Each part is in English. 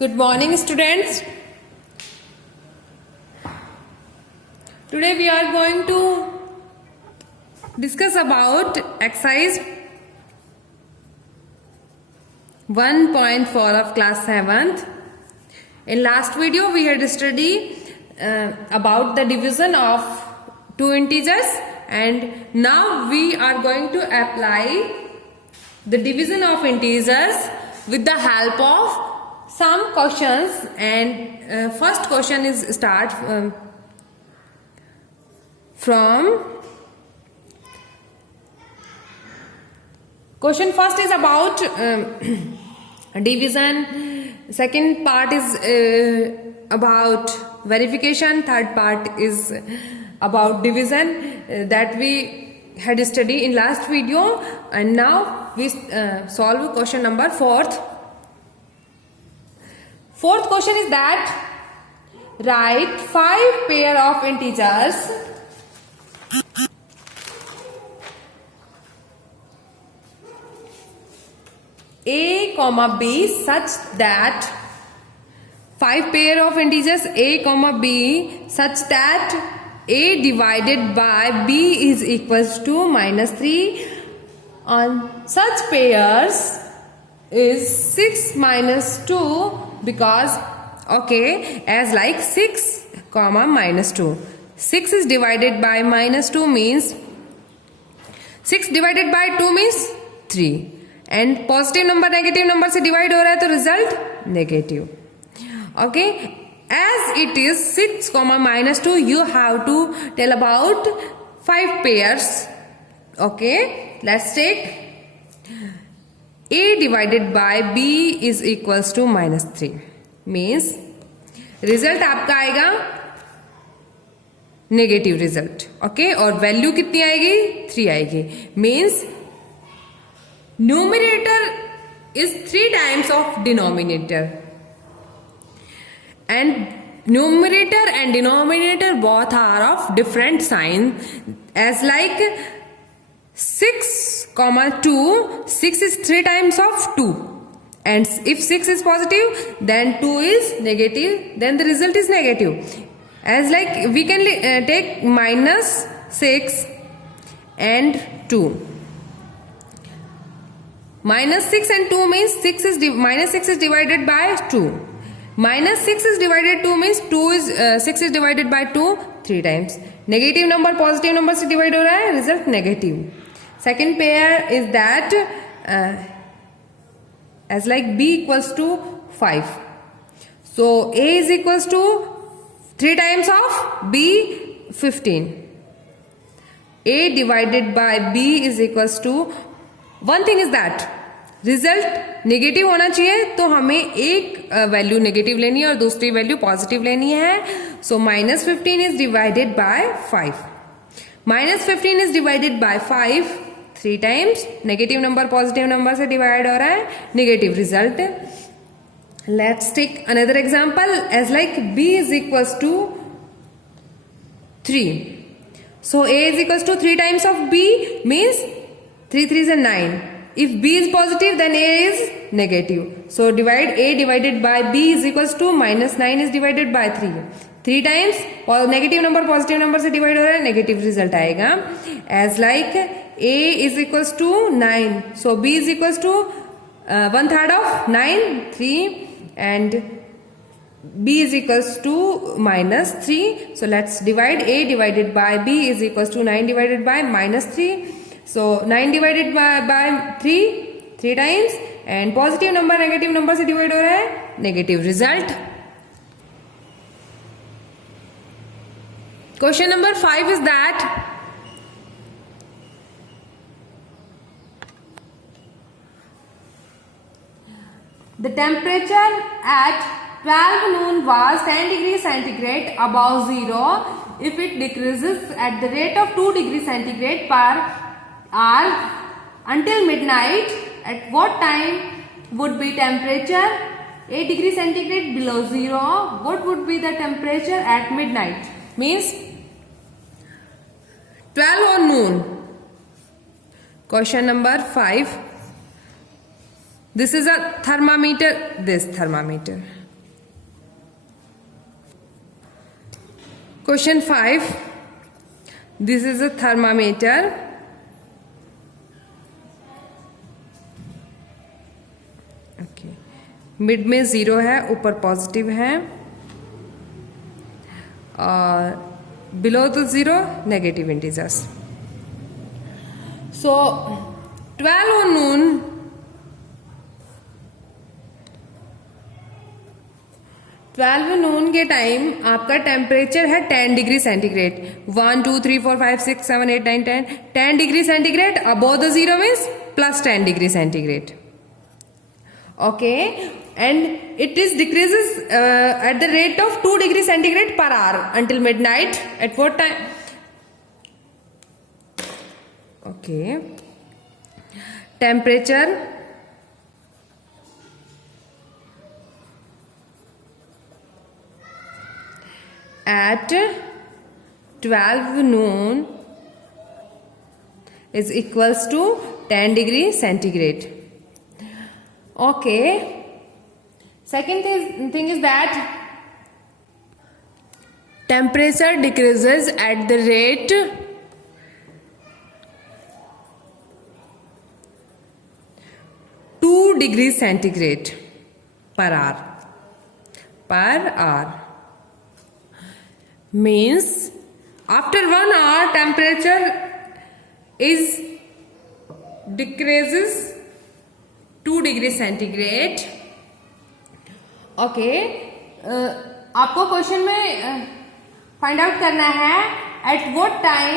Good morning, students. Today we are going to discuss about exercise 1.4 of class 7th. In last video we had studied about the division of two integers, and now we are going to apply the division of integers with the help of some questions. And first question is start from question first is about division, second part is about verification, third part is about division that we had studied in last video, and now we solve question number fourth question is that write 5 pair of integers a comma b such that 5 pair of integers a comma b such that a divided by b is equals to -3. On such pairs is 6 minus 2, because as like 6 comma -2. 6 is divided by -2 means 6 divided by 2 means 3, and positive number negative number से divide हो रहा है तो result negative. Okay, as it is 6 comma -2, you have to tell about 5 pairs. Okay, let's take a divided by b is equals to -3 means result आपका आएगा negative result. Okay, और value कितनी आएगी? 3 आएगी. Means numerator is 3 times of denominator, and numerator and denominator both are of different sign, as like 6 comma 2, 6 is 3 times of 2, and if 6 is positive then 2 is negative, then the result is negative. As like we can take -6 and 2. -6 and 2 means -6 is divided by 2. -6 is divided 2 means 6 is divided by 2 3 times. Negative number positive number से divide हो रहा है, result negative. Second pair is that as like b equals to 5. So a is equals to 3 times of b, 15. a divided by b is equals to, one thing is that result negative होना चाहिए, तो हमें एक value negative लेनी है और दूसरी value positive लेनी है. So -15 is divided by 5. -15 is divided by 5 3 times. Negative number positive number से डिवाइड हो रहा है, negative result. Let's take another example. As like b is equals to 3. So a is equals to 3 times of b means 3 3s are 9. If b is positive then a is negative. So divide a divided by b is equals to -9 is divided by 3. 3 times और negative number positive number से divide हो रहा है, negative result आएगा. As like a is equals to 9. So b is equals to 1/3 of 9, 3, and b is equals to -3. So let's divide a divided by b is equals to 9 divided by -3. So 9 divided by 3 times, and positive number negative number से divide हो रहा है, negative result. Question number 5 is that the temperature at 12 noon was 10 degrees centigrade above zero. If it decreases at the rate of 2 degrees centigrade per hour until midnight, at what time would be temperature 8 degrees centigrade below zero? What would be the temperature at midnight? Means 12 or noon. Question number 5. This is a thermometer, this thermometer. Question 5. This is a thermometer. Okay. Mid में 0 है, ऊपर positive है, और below the 0 negative integers. So 12 noon, 12 नून के time आपका temperature है 10 degree centigrade. 1 2 3 4 5 6 7 8 9 10. 10 degree centigrade above the zero means plus 10 degree centigrade. Okay, and it is decreases at the rate of 2 degree centigrade per hour until midnight. At what time? Okay, temperature at 12 noon is equals to 10 degree centigrade. Okay, second thing is that temperature decreases at the rate two degrees centigrade per hour. Means after 1 hour temperature is decreases 2 degree centigrade. Okay, आपको question में find out करना है at what time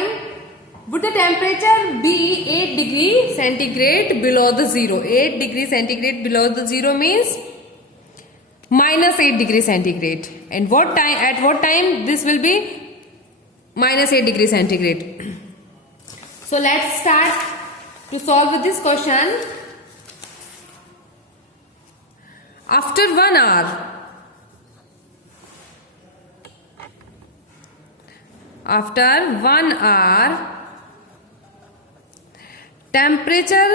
would the temperature be 8 degree centigrade below the zero. 8 degree centigrade below the zero means minus 8 degree centigrade. And what time? At what time this will be minus 8 degree centigrade? So let's start to solve with this question. After 1 hour, temperature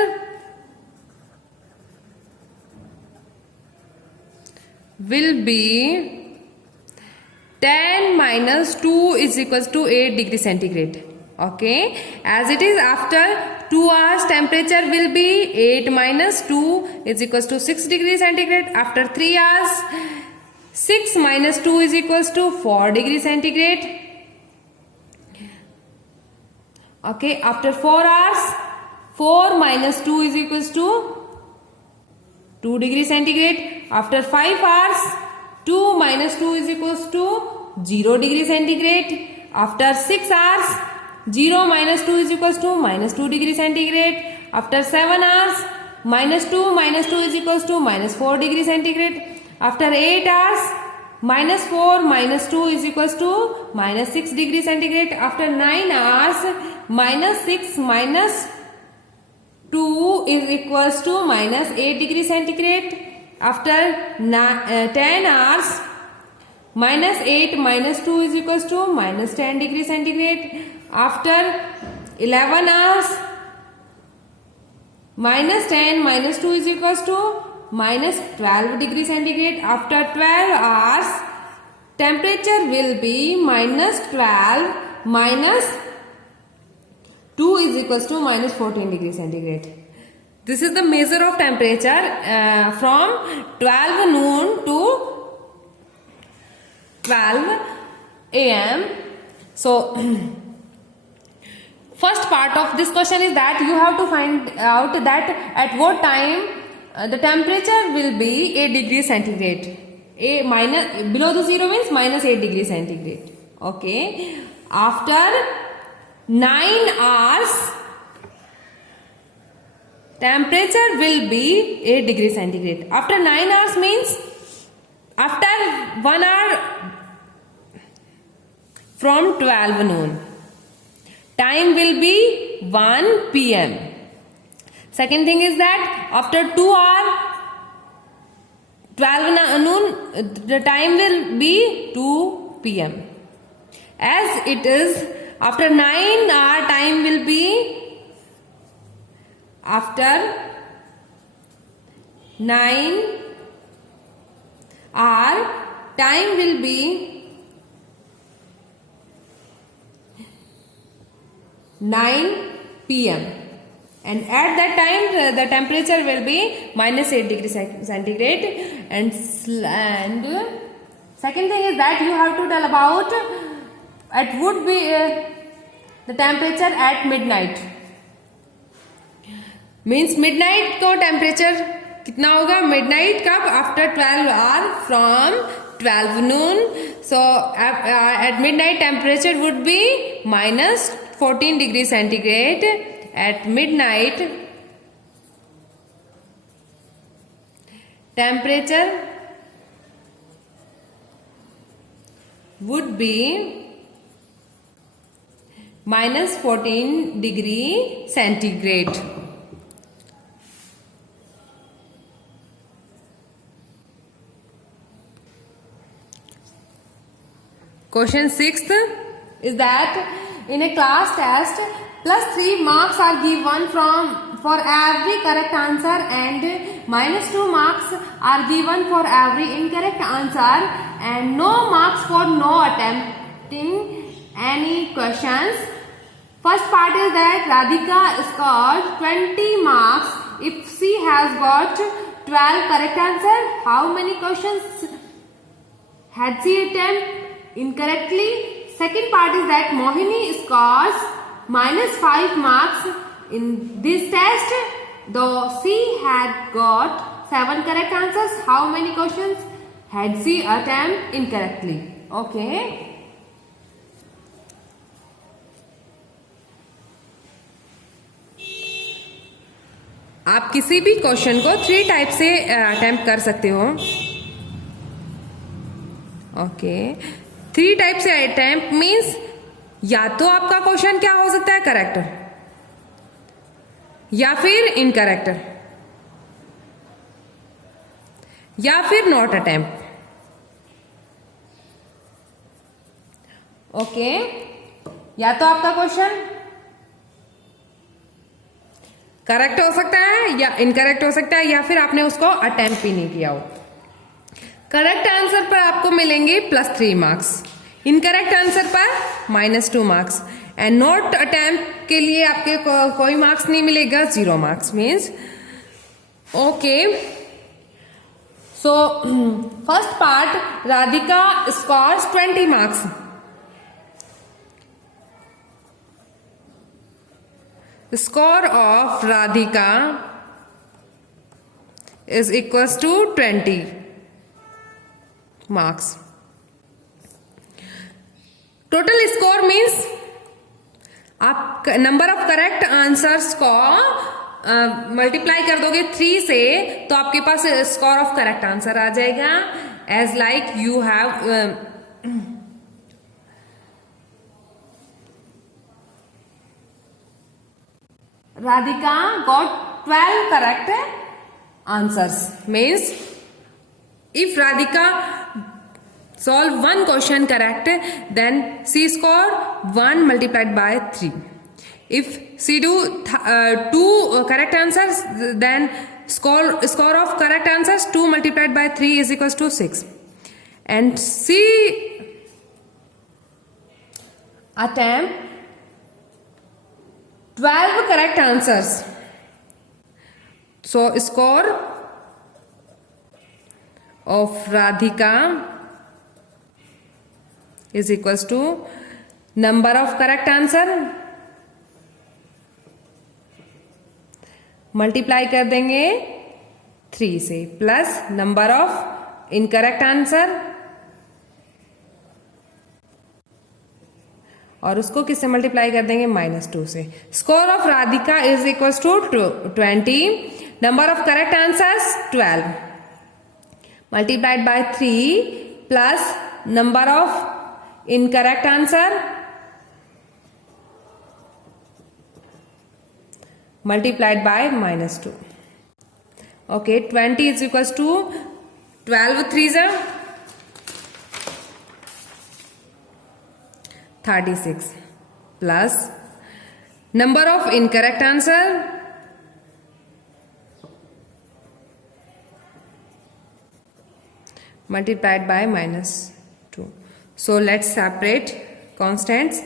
will be 10 minus 2 is equals to 8 degree centigrade. Okay, as it is after 2 hours temperature will be 8 minus 2 is equals to 6 degree centigrade. After 3 hours 6 minus 2 is equals to 4 degree centigrade. Okay, after 4 hours 4 minus 2 is equals to 2 degree centigrade. After 5 hours 2 minus 2 is equals to 0 degree centigrade. After 6 hours 0 minus 2 is equals to minus 2 degree centigrade. After 7 hours minus 2 is equals to minus 4 degree centigrade. After 8 hours minus 4 minus 2 is equals to minus 6 degree centigrade. After 9 hours minus 6 minus 2 is equals to minus 8 degree centigrade. After 10 hours minus 8 minus 2 is equals to minus 10 degree centigrade. After 11 hours minus 10 minus 2 is equals to minus 12 degree centigrade. After 12 hours temperature will be minus 12 minus 2 is equals to minus 14 degree centigrade. This is the measure of temperature from 12 noon to 12 am. So first part of this question is that you have to find out that at what time the temperature will be 8 degree centigrade. A minus below the zero means minus 8 degree centigrade. Okay, after 9 hours temperature will be 8 degree centigrade. After 9 hours means after 1 hour from 12 noon time will be 1 pm. Second thing is that after 2 hour 12 noon the time will be 2 pm. As it is after 9 hour time will be after 9 hour time will be 9 p.m. and at that time the temperature will be -8 degree centigrade. And second thing is that you have to tell about it would be the temperature at midnight. Means midnight को temperature कितना होगा? midnight कब? after 12 hour from 12 noon. So at midnight temperature would be -14 degree centigrade. At midnight temperature would be -14 degree centigrade. Question 6th is that in a class test, +3 marks are given for every correct answer and -2 marks are given for every incorrect answer and no marks for no attempting any questions. First part is that Radhika scored 20 marks if she has got 12 correct answers. How many questions had she attempted incorrectly? Second part is that Mohini scores -5 marks in this test though she had got 7 correct answers. How many questions had she attempted incorrectly? Okay. आप किसी भी question को 3 type से attempt कर सकते हो. Okay 3 type से attempt means या तो आपका क्वेश्चन क्या हो सकता है? करेक्ट या फिर इनकरेक्ट या फिर नॉट अटेम्प्ट. ओके या तो आपका क्वेश्चन करेक्ट हो सकता है या इनकरेक्ट हो सकता है या फिर आपने उसको अटेम्प्ट भी नहीं किया हो. करेक्ट आंसर पर आपको मिलेंगे +3 मार्क्स, इनकरेक्ट आंसर पर -2 मार्क्स एंड नॉट अटेम्प्ट के लिए आपके कोई मार्क्स नहीं मिलेगा, 0 marks means. Okay so first part Radhika scores 20 marks. Score of Radhika is equals to 20 marks. Total score means आप नंबर ऑफ करेक्ट आंसर्स को मल्टीप्लाई कर दोगे 3 से तो आपके पास स्कोर ऑफ करेक्ट आंसर आ जाएगा. As like you have Radhika got 12 correct answers. Means if Radhika solve one question correct, then she score 1 multiplied by 3. If she do 2 correct answers, then score of correct answers 2 multiplied by 3 is equals to 6. And she attempt 12 correct answers. So score of Radhika is equals to number of correct answer multiply कर देंगे 3 से plus number of incorrect answer और उसको किससे multiply कर देंगे? -2 से. Score of Radhika is equals to 20. Number of correct answers 12 multiplied by 3 plus number of incorrect answer multiplied by -2. Okay 20 is equals to 12 3s 36 plus number of incorrect answer multiplied by -2. So let's separate constants.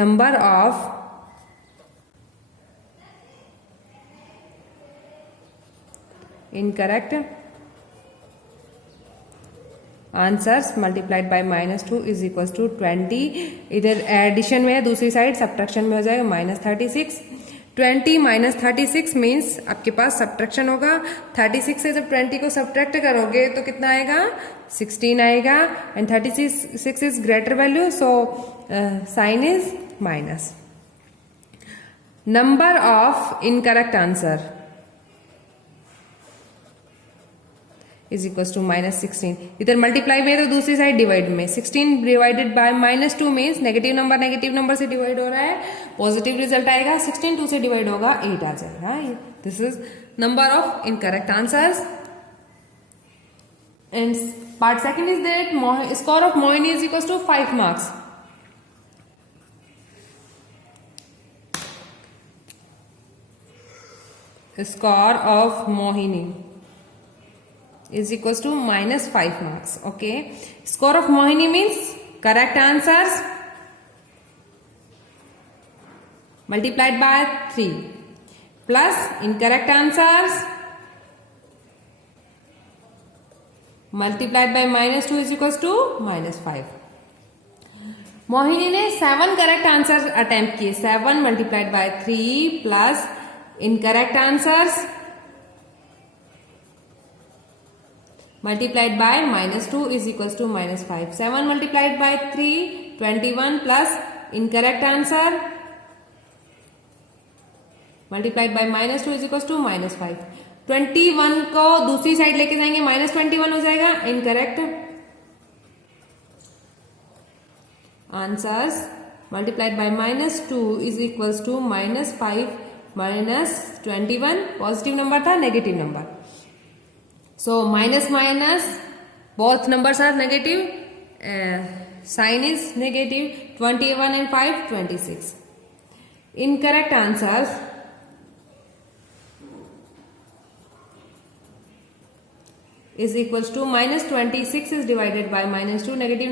Number of incorrect answers multiplied by -2 is equal to 20। इधर addition में है, दूसरी side subtraction में हो जाएगा -36। 20 minus 36 means आपके पास subtraction होगा। 36 से जब 20 को सब्ट्रैक्ट करोगे तो कितना आएगा, 16 आएगा। And 36 is greater value, so sign is minus. Number of incorrect answer is equal to -16। इधर मल्टीप्लाई में तो दूसरी साइड डिवाइड में, 16 divided by -2 means negative number से डिवाइड हो रहा है, पॉजिटिव रिजल्ट आएगा। 16 2 से डिवाइड होगा 8 आ जाएगा। This is number of incorrect answers. And part second is that score of Mohini is equal to 5 marks. Score of Mohini is equals to -5 marks. Okay. Score of Mohini means correct answers multiplied by 3 plus incorrect answers multiplied by -2 is equals to -5. Mohini ने 7 correct answer attempt किए। 7 multiplied by 3 plus incorrect answers multiplied by -2 is equals to -5. 7 multiplied by 3 21 plus incorrect answer multiplied by -2 is equals to -5. 21 को दूसरी side लेके जाएंगे, -21 हो जाएगा। Incorrect answers multiplied by -2 is equals to -5 -21। Positive number था, negative number, so minus both numbers are negative, sign is negative। 21 and 5 26। incorrect answers is equals to -26 is divided by -2, negative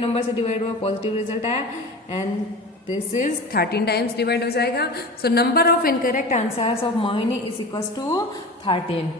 number से divide हुआ, positive result आया। And this is 13 times divide हो जाएगा। So number of incorrect answers of Mohini is equals to 13।